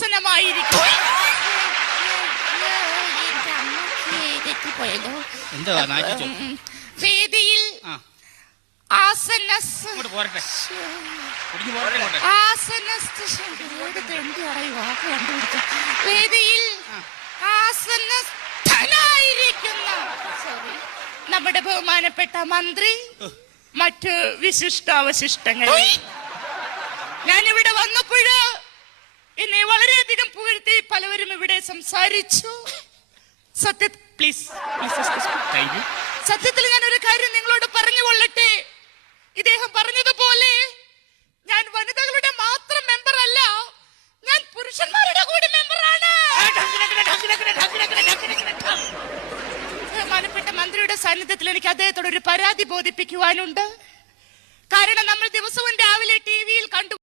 ആസനമായിരിക്കും. വേദിയിൽ വേദിയിൽ ആസനസ്ഥനായിരിക്കുന്ന നമ്മുടെ ബഹുമാനപ്പെട്ട മന്ത്രി, മറ്റ് വിശിഷ്ടാവശിഷ്ടങ്ങൾ. ഞാനിവിടെ വന്നപ്പോഴ് എന്നെ വളരെയധികം പുകഴ്ത്തി പലവരും ഇവിടെ സംസാരിച്ചു. സത്യത്തിൽ ഞാൻ ഒരു കാര്യം നിങ്ങളോട് പറഞ്ഞു കൊള്ളട്ടെ. ഇദ്ദേഹം പറഞ്ഞതുപോലെ ഞാൻ വനിതകളുടെ മാത്രം മെമ്പർ അല്ല, ഞാൻ പുരുഷന്മാരുടെ കൂടി മെമ്പറാണ്. ബഹുമാനപ്പെട്ട മന്ത്രിയുടെ സാന്നിധ്യത്തിൽ എനിക്ക് അദ്ദേഹത്തോട് ഒരു പരാതി ബോധിപ്പിക്കുവാനുണ്ട്. കാരണം നമ്മൾ ദിവസവും രാവിലെ ടി വി